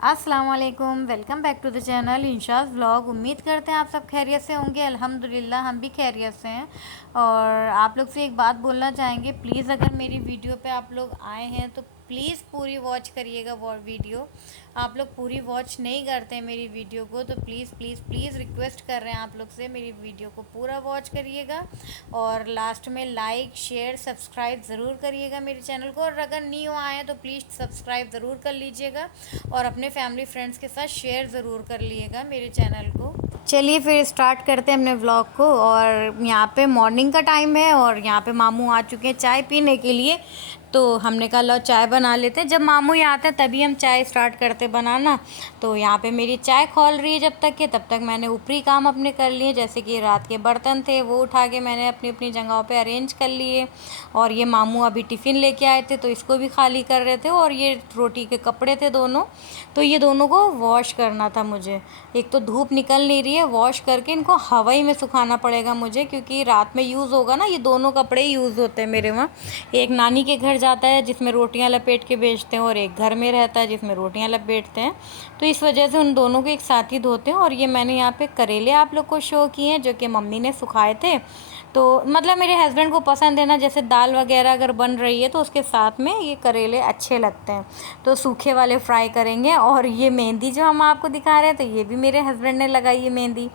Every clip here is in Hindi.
अस्सलाम वालेकुम, welcome back to the channel इंशास व्लॉग। उम्मीद करते हैं आप सब खैरियत से होंगे। अल्हम्दुलिल्लाह हम भी खैरियत से हैं। और आप लोग से एक बात बोलना चाहेंगे, प्लीज़ अगर मेरी वीडियो पे आप लोग आए हैं तो प्लीज़ पूरी वॉच करिएगा वो वीडियो। आप लोग पूरी वॉच नहीं करते हैं मेरी वीडियो को, तो प्लीज़ प्लीज़ प्लीज़ रिक्वेस्ट कर रहे हैं आप लोग से, मेरी वीडियो को पूरा वॉच करिएगा। और लास्ट में लाइक शेयर सब्सक्राइब ज़रूर करिएगा मेरे चैनल को। और अगर न्यू आए हैं तो प्लीज़ सब्सक्राइब ज़रूर कर लीजिएगा और अपने फैमिली फ्रेंड्स के साथ शेयर ज़रूर कर लिएगा मेरे चैनल को। चलिए फिर स्टार्ट करते हैं अपने व्लॉग को। और यहाँ पे मॉर्निंग का टाइम है और यहाँ पे मामू आ चुके हैं चाय पीने के लिए। तो हमने कहा लो चाय बना लेते हैं। जब मामू यहाँ आते हैं तभी हम चाय स्टार्ट करते बनाना। तो यहाँ पे मेरी चाय खौल रही है जब तक के, तब तक मैंने ऊपरी काम अपने कर लिए, जैसे कि रात के बर्तन थे वो उठा के मैंने अपनी अपनी जगहों पे अरेंज कर लिए। और ये मामू अभी टिफ़िन लेके आए थे तो इसको भी खाली कर रहे थे। और ये रोटी के कपड़े थे दोनों, तो ये दोनों को वॉश करना था मुझे। एक तो धूप निकल नहीं रही है, वॉश करके इनको हवाई में सुखाना पड़ेगा मुझे, क्योंकि रात में यूज़ होगा ना। ये दोनों कपड़े यूज़ होते हैं मेरे वहाँ। एक नानी के घर जाता है जिसमें रोटियां लपेट के बेचते हैं, और एक घर में रहता है जिसमें रोटियां लपेटते हैं। तो इस वजह से उन दोनों को एक साथ ही धोते हैं। और ये मैंने यहाँ पे करेले आप लोग को शो किए हैं जो कि मम्मी ने सुखाए थे। तो मतलब मेरे हस्बैंड को पसंद है ना, जैसे दाल वगैरह अगर बन रही है तो उसके साथ में ये करेले अच्छे लगते हैं, तो सूखे वाले फ्राई करेंगे। और ये मेहंदी जो हम आपको दिखा रहे हैं तो ये भी मेरे हस्बैंड ने लगाई है मेहंदी।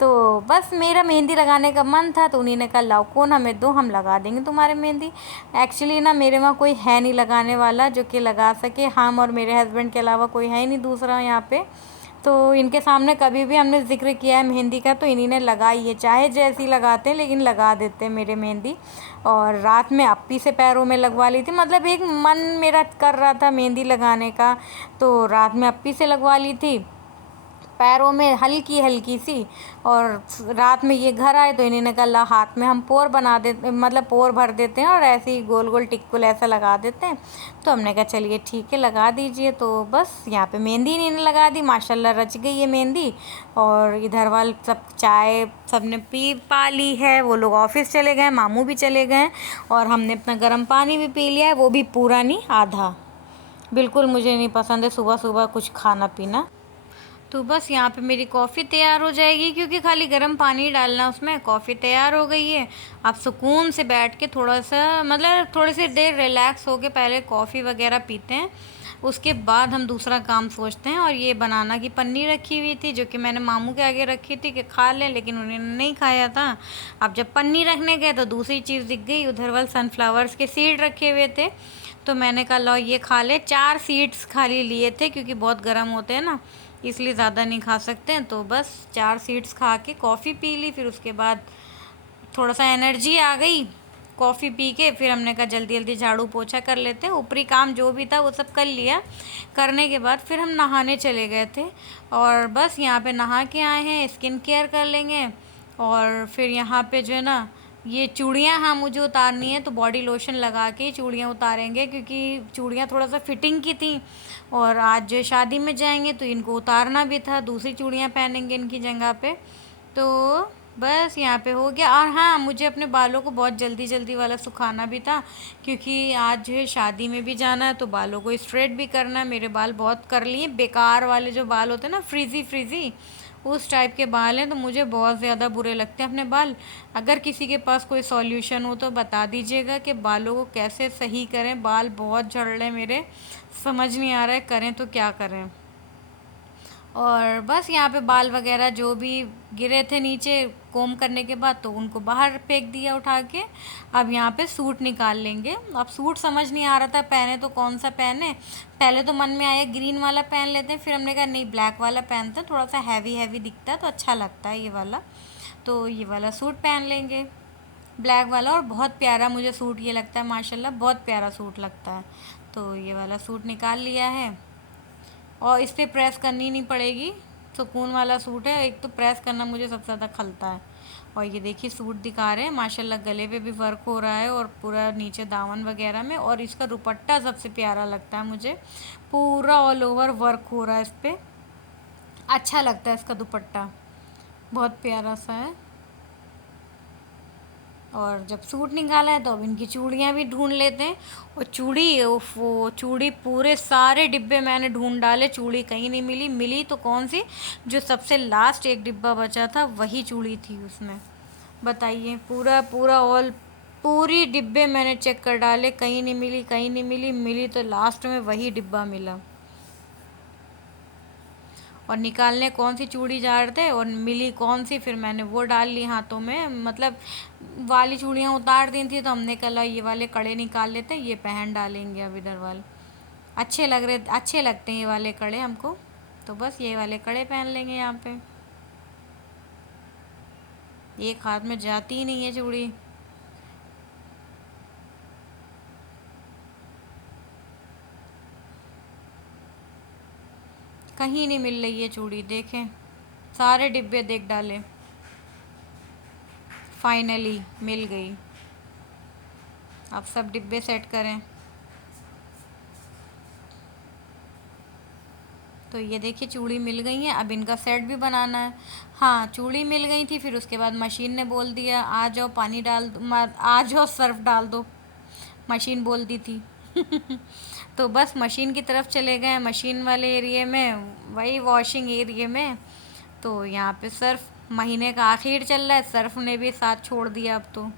तो बस मेरा मेहंदी लगाने का मन था तो उन्हीं ने कहा लाओ कौन हमें दो, हम लगा देंगे तुम्हारे मेहंदी। एक्चुअली ना मेरे वहाँ कोई है नहीं लगाने वाला जो कि लगा सके, हम और मेरे हस्बैंड के अलावा कोई है ही नहीं दूसरा यहाँ पे। तो इनके सामने कभी भी हमने ज़िक्र किया है मेहंदी का तो इन्हीं ने लगाई है, चाहे जैसी लगाते हैं लेकिन लगा देते हैं मेरे मेहंदी। और रात में अप्पी से पैरों में लगवा ली थी, मतलब एक मन मेरा कर रहा था मेहंदी लगाने का, तो रात में अप्पी से लगवा ली थी पैरों में हल्की हल्की सी। और रात में ये घर आए तो इन्होंने कहा ला हाथ में हम पोर बना देते, मतलब पोर भर देते हैं और ऐसे ही गोल गोल टिक्कुल ऐसा लगा देते हैं। तो हमने कहा चलिए ठीक है लगा दीजिए। तो बस यहाँ पे मेहंदी इन्होंने लगा दी, माशाल्लाह रच गई है मेहंदी। और इधर वाले सब चाय सबने पी पा ली है, वो लोग ऑफिस चले गए, मामू भी चले गए। और हमने अपना गर्म पानी भी पी लिया है, वो भी पूरा नहीं आधा। बिल्कुल मुझे नहीं पसंद है सुबह सुबह कुछ खाना पीना। तो बस यहाँ पे मेरी कॉफ़ी तैयार हो जाएगी, क्योंकि खाली गर्म पानी डालना उसमें। कॉफ़ी तैयार हो गई है। आप सुकून से बैठ के थोड़ा सा, मतलब थोड़ी सी देर रिलैक्स हो के पहले कॉफ़ी वगैरह पीते हैं, उसके बाद हम दूसरा काम सोचते हैं। और ये बनाना की पन्नी रखी हुई थी जो कि मैंने मामू के आगे रखी थी कि खा लें, लेकिन उन्होंने नहीं खाया था। अब जब पन्नी रखने गए तो दूसरी चीज़ दिख गई, उधर वाले सनफ्लावर्स के सीड रखे हुए थे। तो मैंने कहा लो ये खा ले। 4 सीड्स खाली लिए थे क्योंकि बहुत गर्म होते हैं ना, इसलिए ज़्यादा नहीं खा सकते हैं। तो बस 4 सीड्स खा के कॉफ़ी पी ली। फिर उसके बाद थोड़ा सा एनर्जी आ गई कॉफ़ी पी के। फिर हमने कहा जल्दी जल्दी झाड़ू पोछा कर लेते हैं, ऊपरी काम जो भी था वो सब कर लिया। करने के बाद फिर हम नहाने चले गए थे। और बस यहाँ पे नहा के आए हैं, स्किन केयर कर लेंगे। और फिर यहाँ पे जो है ना ये चूड़ियाँ हाँ मुझे उतारनी है, तो बॉडी लोशन लगा के चूड़ियाँ उतारेंगे, क्योंकि चूड़ियाँ थोड़ा सा फिटिंग की थी। और आज जो शादी में जाएंगे तो इनको उतारना भी था, दूसरी चूड़ियाँ पहनेंगे इनकी जगह पे। तो बस यहाँ पे हो गया। और हाँ मुझे अपने बालों को बहुत जल्दी जल्दी वाला सुखाना भी था, क्योंकि आज जो है शादी में भी जाना है तो बालों को स्ट्रेट भी करना है। मेरे बाल बहुत कर लिए, बेकार वाले जो बाल होते हैं ना, फ्रीज़ी फ्रीज़ी उस टाइप के बाल हैं, तो मुझे बहुत ज़्यादा बुरे लगते हैं अपने बाल। अगर किसी के पास कोई सॉल्यूशन हो तो बता दीजिएगा कि बालों को कैसे सही करें। बाल बहुत झड़ रहे हैं मेरे, समझ नहीं आ रहा है करें तो क्या करें। और बस यहाँ पे बाल वगैरह जो भी गिरे थे नीचे कोम करने के बाद तो उनको बाहर फेंक दिया उठा के। अब यहाँ पे सूट निकाल लेंगे। अब सूट समझ नहीं आ रहा था पहने तो कौन सा पहने। पहले तो मन में आया ग्रीन वाला पहन लेते हैं, फिर हमने कहा नहीं ब्लैक वाला पहनते हैं, थोड़ा सा हैवी हैवी दिखता है तो अच्छा लगता है ये वाला। तो ये वाला सूट पहन लेंगे, ब्लैक वाला। और बहुत प्यारा मुझे सूट ये लगता है, माशाल्लाह बहुत प्यारा सूट लगता है। तो ये वाला सूट निकाल लिया है और इस पर प्रेस करनी नहीं पड़ेगी, सुकून वाला सूट है। एक तो प्रेस करना मुझे सबसे ज़्यादा खलता है। और ये देखिए सूट दिखा रहे हैं, माशाल्लाह गले पे भी वर्क हो रहा है और पूरा नीचे दामन वगैरह में। और इसका दुपट्टा सबसे प्यारा लगता है मुझे, पूरा ऑल ओवर वर्क हो रहा है इस पर, अच्छा लगता है इसका दुपट्टा, बहुत प्यारा सा है। और जब सूट निकाला है तो अब इनकी चूड़ियाँ भी ढूंढ लेते हैं। और चूड़ी, उफ, वो चूड़ी पूरे सारे डिब्बे मैंने ढूंढ डाले, चूड़ी कहीं नहीं मिली। मिली तो कौन सी, जो सबसे लास्ट एक डिब्बा बचा था वही चूड़ी थी उसमें। बताइए, पूरा पूरा ऑल पूरी डिब्बे मैंने चेक कर डाले, कहीं नहीं मिली, कहीं नहीं मिली। मिली तो लास्ट में वही डिब्बा मिला। और निकालने कौन सी चूड़ी जा रहे थे और मिली कौन सी, फिर मैंने वो डाल ली हाथों में। मतलब वाली चूड़ियाँ उतार दी थी तो हमने कहा ये वाले कड़े निकाल लेते हैं, ये पहन डालेंगे अब इधर वाले। अच्छे लग रहे, अच्छे लगते हैं ये वाले कड़े हमको, तो बस ये वाले कड़े पहन लेंगे यहाँ पे। एक हाथ में जाती ही नहीं है चूड़ी। कहीं नहीं मिल रही है चूड़ी, देखें सारे डिब्बे देख डाले, फाइनली मिल गई। अब सब डिब्बे सेट करें। तो ये देखिए चूड़ी मिल गई है, अब इनका सेट भी बनाना है। हाँ, चूड़ी मिल गई थी, फिर उसके बाद मशीन ने बोल दिया आ जाओ पानी डाल दो, आ जाओ सर्फ डाल दो, मशीन बोल दी थी। तो बस मशीन की तरफ चले गए, मशीन वाले एरिए में, वही वॉशिंग एरिए में। तो यहाँ पे सर्फ, महीने का आखिर चल रहा है, सर्फ ने भी साथ छोड़ दिया। अब तो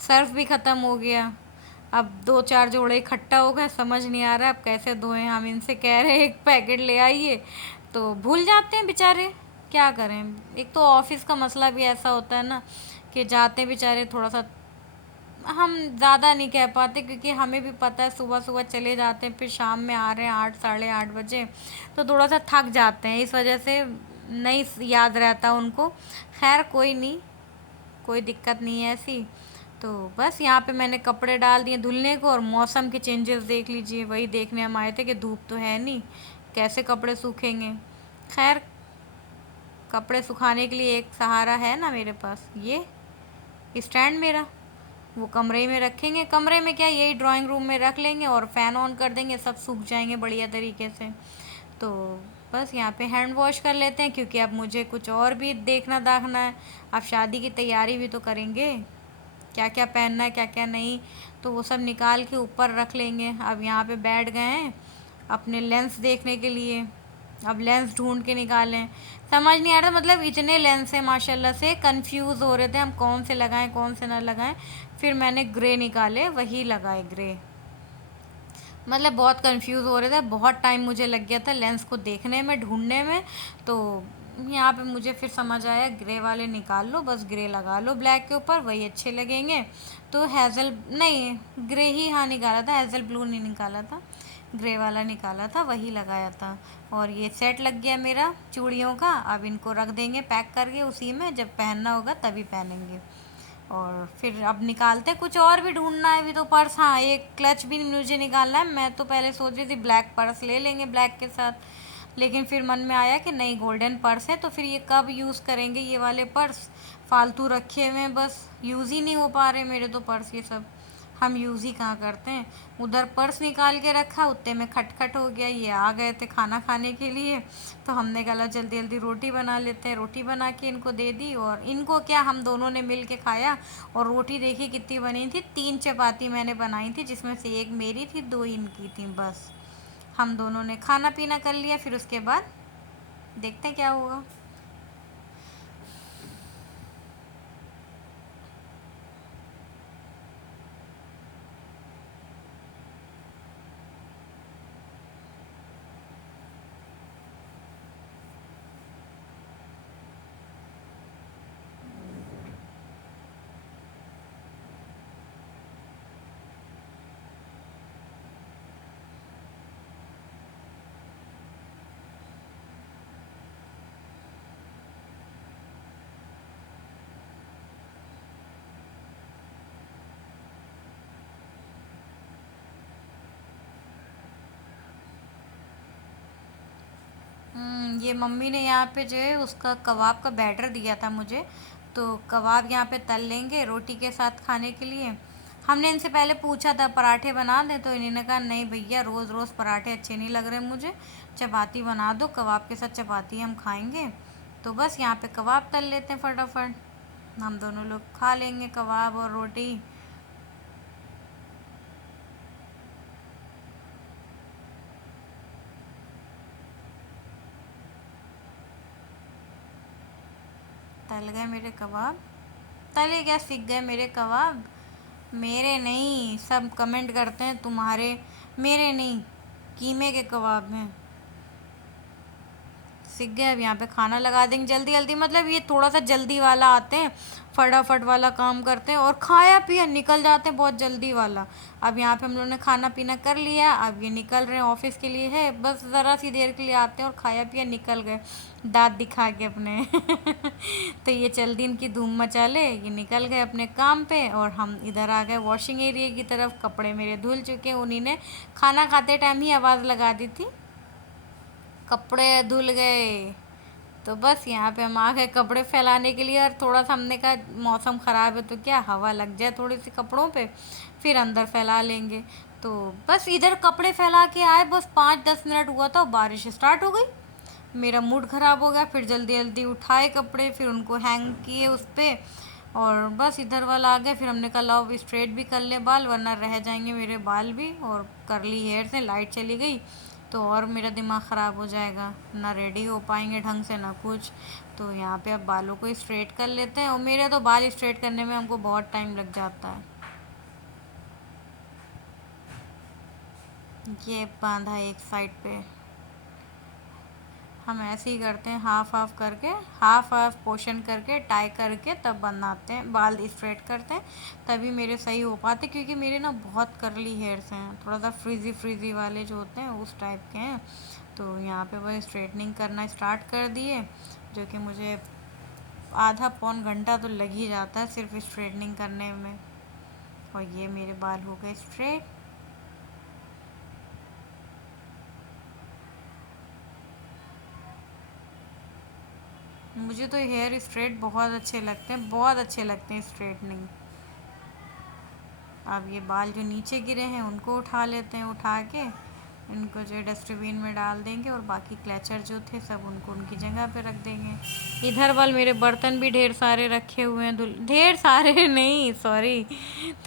सर्फ भी ख़त्म हो गया। अब दो चार जोड़े इकट्ठा हो गए, समझ नहीं आ रहा अब कैसे धोएं। हम इनसे कह रहे हैं एक पैकेट ले आइए, तो भूल जाते हैं बेचारे, क्या करें। एक तो ऑफिस का मसला भी ऐसा होता है ना कि जाते हैं बेचारे, थोड़ा सा हम ज़्यादा नहीं कह पाते, क्योंकि हमें भी पता है सुबह सुबह चले जाते हैं, फिर शाम में आ रहे हैं 8 साढ़े 8 बजे, तो थोड़ा सा थक जाते हैं, इस वजह से नहीं याद रहता उनको। खैर कोई नहीं, कोई दिक्कत नहीं है ऐसी। तो बस यहाँ पे मैंने कपड़े डाल दिए धुलने को, और मौसम के चेंजेस देख लीजिए, वही देखने हम आए थे कि धूप तो है नहीं, कैसे कपड़े सूखेंगे। खैर, कपड़े सुखाने के लिए एक सहारा है ना मेरे पास, ये स्टैंड मेरा, वो कमरे में रखेंगे। कमरे में क्या, यही ड्राइंग रूम में रख लेंगे और फ़ैन ऑन कर देंगे, सब सूख जाएंगे बढ़िया तरीके से। तो बस यहाँ पे हैंड वॉश कर लेते हैं, क्योंकि अब मुझे कुछ और भी देखना दाखना है। अब शादी की तैयारी भी तो करेंगे, क्या क्या पहनना है क्या क्या नहीं, तो वो सब निकाल के ऊपर रख लेंगे। अब यहाँ पे बैठ गए हैं अपने लेंस देखने के लिए, अब लेंस ढूंढ के निकालें, समझ नहीं आ रहा। मतलब इतने लेंस हैं माशाल्लाह से, कंफ्यूज हो रहे थे हम कौन से लगाएं कौन से ना लगाएं। फिर मैंने ग्रे निकाले, वही लगाए ग्रे। मतलब बहुत कंफ्यूज हो रहे थे, बहुत टाइम मुझे लग गया था लेंस को देखने में, ढूंढने में। तो यहाँ पे मुझे फिर समझ आया ग्रे वाले निकाल लो, बस ग्रे लगा लो ब्लैक के ऊपर, वही अच्छे लगेंगे। तो हेज़ल नहीं, ग्रे ही हाँ निकाला था, हेज़ल ब्लू नहीं निकाला था, ग्रे वाला निकाला था, वही लगाया था। और ये सेट लग गया मेरा चूड़ियों का। अब इनको रख देंगे पैक करके उसी में, जब पहनना होगा तभी पहनेंगे। और फिर अब निकालते हैं, कुछ और भी ढूंढना है अभी तो। पर्स, हाँ एक क्लच भी मुझे निकालना है। मैं तो पहले सोच रही थी ब्लैक पर्स ले लेंगे ब्लैक के साथ, लेकिन फिर मन में आया कि नहीं गोल्डन पर्स है, तो फिर ये कब यूज़ करेंगे ये वाले पर्स, फालतू रखे हुए हैं, बस यूज़ ही नहीं हो पा रहे मेरे तो पर्स ये सब, हम यूज़ ही कहाँ करते हैं। उधर पर्स निकाल के रखा, उतने में खटखट हो गया, ये आ गए थे खाना खाने के लिए। तो हमने कहा जल्दी जल्दी रोटी बना लेते हैं, रोटी बना के इनको दे दी। और इनको क्या, हम दोनों ने मिल के खाया। और रोटी देखी कितनी बनी थी, 3 चपाती मैंने बनाई थी, जिसमें से एक मेरी थी, 2 इनकी थी। बस हम दोनों ने खाना पीना कर लिया, फिर उसके बाद देखते हैं क्या होगा। ये मम्मी ने यहाँ पे जो है उसका कबाब का बैटर दिया था मुझे, तो कबाब यहाँ पे तल लेंगे रोटी के साथ खाने के लिए। हमने इनसे पहले पूछा था पराठे बना दें, तो इन्होंने कहा नहीं भैया रोज़ रोज़ पराठे अच्छे नहीं लग रहे मुझे, चपाती बना दो, कबाब के साथ चपाती हम खाएंगे। तो बस यहाँ पे कबाब तल लेते हैं फटाफट। हम दोनों लोग खा लेंगे कबाब और रोटी। तल गए मेरे कबाब। तले क्या, सीख गए मेरे कबाब। मेरे नहीं, सब कमेंट करते हैं तुम्हारे, मेरे नहीं, कीमे के कबाब हैं। सीख गए। अब यहाँ पे खाना लगा देंगे जल्दी जल्दी, मतलब ये थोड़ा सा जल्दी वाला आते हैं, फटाफट वाला काम करते हैं और खाया पिया निकल जाते हैं, बहुत जल्दी वाला। अब यहाँ पे हम लोगों ने खाना पीना कर लिया, अब ये निकल रहे हैं ऑफिस के लिए, है बस ज़रा सी देर के लिए आते हैं और खाया पिया निकल गए, दांत दिखा के अपने। तो ये चल दिन की धूम मचा ले, ये निकल गए अपने काम पे और हम इधर आ गए वॉशिंग एरिया की तरफ। कपड़े मेरे धुल चुके हैं, उन्हीं ने खाना खाते टाइम ही आवाज़ लगा दी थी, कपड़े धुल गए। तो बस यहाँ पे हम आ गए कपड़े फैलाने के लिए, और थोड़ा सा हमने कहा मौसम ख़राब है तो क्या हवा लग जाए थोड़ी सी कपड़ों पे, फिर अंदर फैला लेंगे। तो बस इधर कपड़े फैला के आए, बस 5-10 मिनट हुआ था बारिश स्टार्ट हो गई। मेरा मूड ख़राब हो गया, फिर जल्दी जल्दी उठाए कपड़े, फिर उनको हैंग किए उस पर, और बस इधर वाला आ गए। फिर हमने कहा लाओ स्ट्रेट भी कर ले बाल, वरना रह जाएंगे मेरे बाल भी, और करली हेयर से लाइट चली गई तो और मेरा दिमाग ख़राब हो जाएगा, ना रेडी हो पाएंगे ढंग से ना कुछ। तो यहाँ पे अब बालों को स्ट्रेट कर लेते हैं, और मेरे तो बाल स्ट्रेट करने में हमको बहुत टाइम लग जाता है। ये बांधा एक साइड पे, हम ऐसे ही करते हैं, हाफ हाफ करके, हाफ हाफ पोर्शन करके टाई करके तब बनाते हैं, बाल स्ट्रेट करते हैं, तभी मेरे सही हो पाते, क्योंकि मेरे ना बहुत करली हेयर्स हैं, थोड़ा सा फ्रीज़ी फ्रीज़ी वाले जो होते हैं उस टाइप के हैं। तो यहाँ पे वह स्ट्रेटनिंग करना स्टार्ट कर दिए, जो कि मुझे आधा पौन घंटा तो लग ही जाता है सिर्फ स्ट्रेटनिंग करने में। और ये मेरे बाल हो गए स्ट्रेट। मुझे तो हेयर स्ट्रेट बहुत अच्छे लगते हैं, बहुत अच्छे लगते हैं स्ट्रेटनिंग। अब ये बाल जो नीचे गिरे हैं उनको उठा लेते हैं, उठा के इनको जो डस्टबिन में डाल देंगे, और बाकी क्लचर जो थे सब उनको उनकी जगह पे रख देंगे। इधर वाल मेरे बर्तन भी ढेर सारे रखे हुए हैं, ढेर सारे नहीं, सॉरी,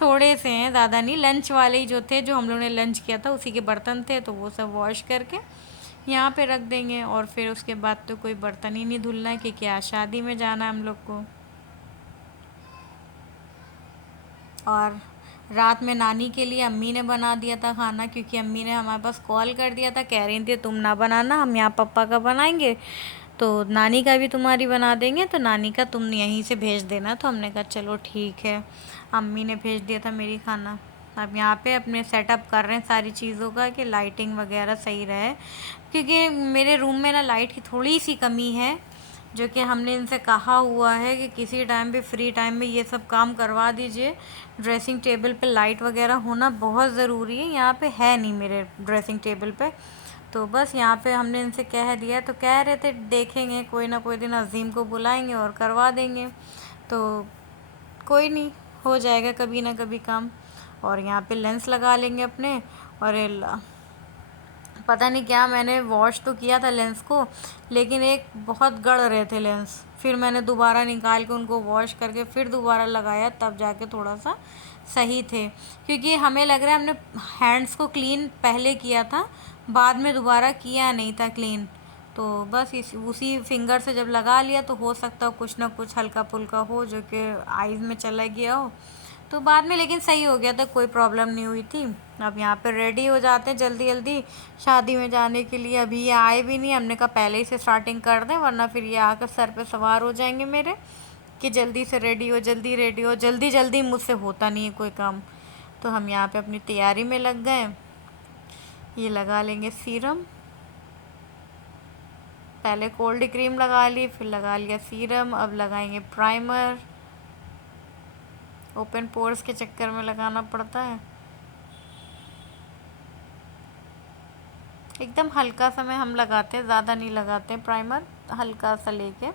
थोड़े से हैं, ज़्यादा नहीं, लंच वाले ही जो थे, जो हम लोगों ने लंच किया था उसी के बर्तन थे, तो वो सब वॉश करके यहाँ पे रख देंगे। और फिर उसके बाद तो कोई बर्तन ही नहीं धुलना है, क्योंकि आज शादी में जाना है हम लोग को। और रात में नानी के लिए अम्मी ने बना दिया था खाना, क्योंकि अम्मी ने हमारे पास कॉल कर दिया था, कह रही थी तुम ना बनाना, हम यहाँ पापा का बनाएंगे, तो नानी का भी तुम्हारी बना देंगे, तो नानी का तुम यहीं से भेज देना। तो हमने कहा चलो ठीक है, अम्मी ने भेज दिया था मेरी खाना। अब यहाँ पे अपने सेटअप कर रहे हैं सारी चीज़ों का, कि लाइटिंग वगैरह सही रहे, क्योंकि मेरे रूम में ना लाइट की थोड़ी सी कमी है, जो कि हमने इनसे कहा हुआ है कि किसी टाइम पे फ्री टाइम में ये सब काम करवा दीजिए। ड्रेसिंग टेबल पे लाइट वगैरह होना बहुत ज़रूरी है, यहाँ पे है नहीं मेरे ड्रेसिंग टेबल पे। तो बस यहाँ पे हमने इनसे कह दिया, तो कह रहे थे देखेंगे कोई ना कोई दिन अज़ीम को बुलाएंगे और करवा देंगे। तो कोई नहीं, हो जाएगा कभी ना कभी काम। और यहाँ पे लेंस लगा लेंगे अपने। और पता नहीं क्या, मैंने वॉश तो किया था लेंस को, लेकिन एक बहुत गड़ रहे थे लेंस, फिर मैंने दोबारा निकाल के उनको वॉश करके फिर दोबारा लगाया, तब जाके थोड़ा सा सही थे। क्योंकि हमें लग रहा है हमने हैंड्स को क्लीन पहले किया था, बाद में दोबारा किया नहीं था क्लीन। तो बस इस उसी फिंगर से जब लगा लिया, तो हो सकता हो कुछ ना कुछ हल्का फुल्का हो जो कि आईज़ में चला गया हो, तो बाद में लेकिन सही हो गया था, कोई प्रॉब्लम नहीं हुई थी। अब यहाँ पे रेडी हो जाते हैं जल्दी जल्दी शादी में जाने के लिए। अभी ये आए भी नहीं, हमने कहा पहले ही से स्टार्टिंग कर दें, वरना फिर ये आकर सर पे सवार हो जाएंगे मेरे, कि जल्दी से रेडी हो, जल्दी रेडी हो, जल्दी जल्दी मुझसे होता नहीं है कोई काम। तो हम यहाँ पे अपनी तैयारी में लग गए। ये लगा लेंगे सीरम, पहले कोल्ड क्रीम लगा ली, फिर लगा लिया सीरम, अब लगाएंगे प्राइमर। ओपन पोर्स के चक्कर में लगाना पड़ता है। एकदम हल्का सा में हम लगाते हैं, ज़्यादा नहीं लगाते प्राइमर, हल्का सा लेके।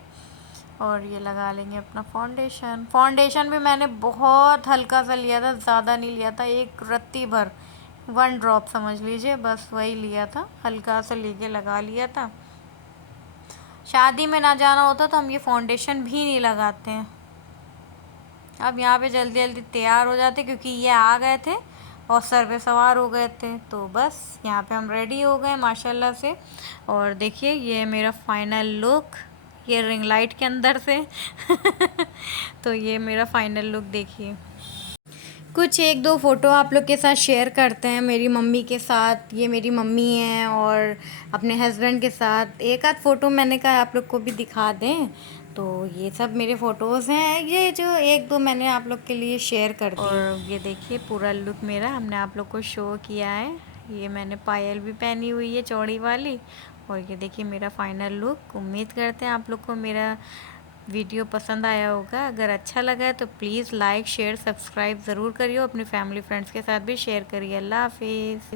और ये लगा लेंगे अपना फाउंडेशन। फाउंडेशन भी मैंने बहुत हल्का सा लिया था, ज़्यादा नहीं लिया था, एक रत्ती भर, 1 ड्रॉप समझ लीजिए, बस वही लिया था, हल्का सा लेके लगा लिया था। शादी में ना जाना होता तो हम ये फाउंडेशन भी नहीं लगाते हैं। अब यहाँ पे जल्दी जल्दी तैयार हो जाते क्योंकि ये आ गए थे और सर पे सवार हो गए थे। तो बस यहाँ पे हम रेडी हो गए माशाल्लाह से। और देखिए ये मेरा फाइनल लुक, ये रिंग लाइट के अंदर से तो ये मेरा फाइनल लुक देखिए। कुछ एक दो फ़ोटो आप लोग के साथ शेयर करते हैं मेरी मम्मी के साथ। ये मेरी मम्मी हैं और अपने हस्बैंड के साथ एक आध फ़ोटो मैंने कहा आप लोग को भी दिखा दें। तो ये सब मेरे फ़ोटोज़ हैं, ये जो एक दो मैंने आप लोग के लिए शेयर कर दी। और ये देखिए पूरा लुक मेरा हमने आप लोग को शो किया है। ये मैंने पायल भी पहनी हुई है चौड़ी वाली। और ये देखिए मेरा फाइनल लुक। उम्मीद करते हैं आप लोग को मेरा वीडियो पसंद आया होगा। अगर अच्छा लगा है तो प्लीज़ लाइक शेयर सब्सक्राइब ज़रूर करिए। अपनी फैमिली फ्रेंड्स के साथ भी शेयर करिए। अल्लाह हाफिज़।